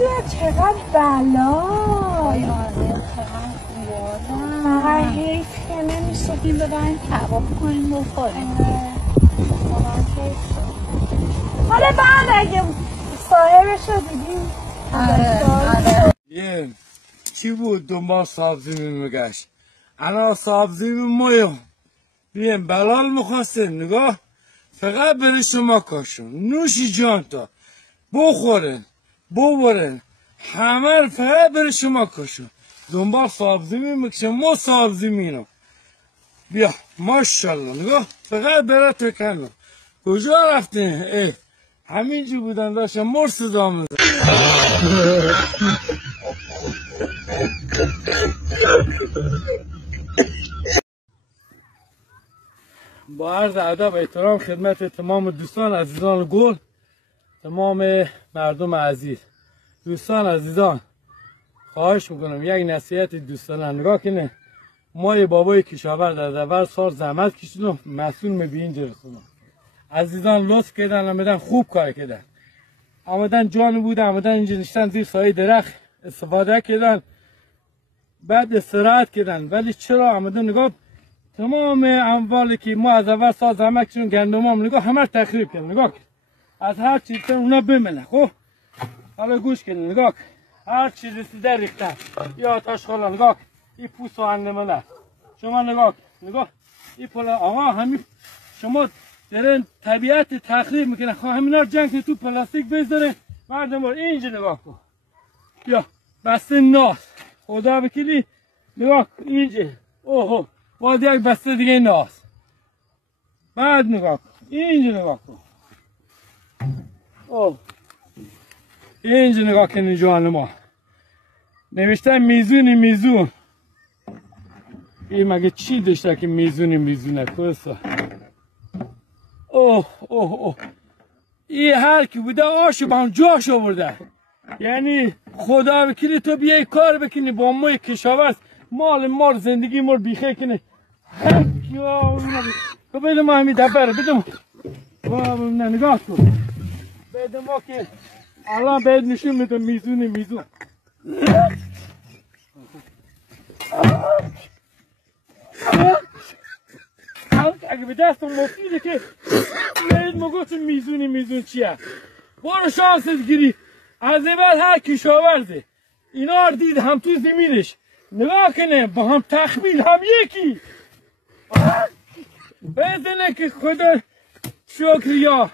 جون چقدر بلای فقط حیف که نمیشتیم ببریم کباب کنیم بخوریم. حالا بعد اگه صاحبش رو دیدیم یه چی بود دنبال سبزی میگشت الان سبزی مایم بیم بلال میخواسته نگاه فقط بری شما کاشون نوشی جان تا بخورن ببرن همه فقط بری شما کاشون دنبال سبزی میکشه ما سبزی مینو بیا ماشالله نگاه فقط برای تکنم کجا رفتین همینجور بودن داشتم مرس دامن با عرض ادب احترام خدمت تمام دوستان عزیزان گل تمام مردم عزیز دوستان عزیزان خواهش میکنم یک نصیحت دوستانه نگاه کنه ما یه بابای کشاورز در دور سال زحمت کشیدم مسئول به اینجا رسوندم عزیزان لطف کردن آمدن خوب کار کردن آمدن جان بودن آمدن اینجا نشتن زیر سایه درخت استفاده کردن بعد استراحت کردن ولی چرا آمدن نگاه تمام اموالی که ما از اول سال زحمت کشیدیم گندمام نگاه همه تخریب کردن نگاه از هر چیز اونا بمنه خب حالا گوش کنید نگاه هر چیز رسیده ریختن یا آتش خالا نگاه این پوست و اندمنه شما نگاه این پلا آقا همین شما دارن طبیعت تخریب میکنه خواه همینا جنگ تو پلاستیک بذاره مردم اینجا نگاه کن بیا بسته ناس خدا بکلی نگاه کن اینجا اوه باید یک بسته دیگه ناس بعد نگاه کن اینجا نگاه کن اوه اینجا نگاه کنی جوان ما نوشته میزون این مگه چی داشته که میزونه کسا اوه این هر کی بوده آشو با هم جاش آورده یعنی خدا وکیلی تو بیای کار بکنی با ما کشاورز مال ما زندگی ما بیخه کنی تو بده ما همین دبره بده ما نگاه کن بده ما که الان باید نشون میده میزون اگه به دستم مفیده که باید ما گفتم میزون چیه برو شانست گیری از این بعد هر کشاورزه اینا رو دید هم تو زمینش نگاه کنه با هم تخمیل هم یکی بزنه که خدا شکریا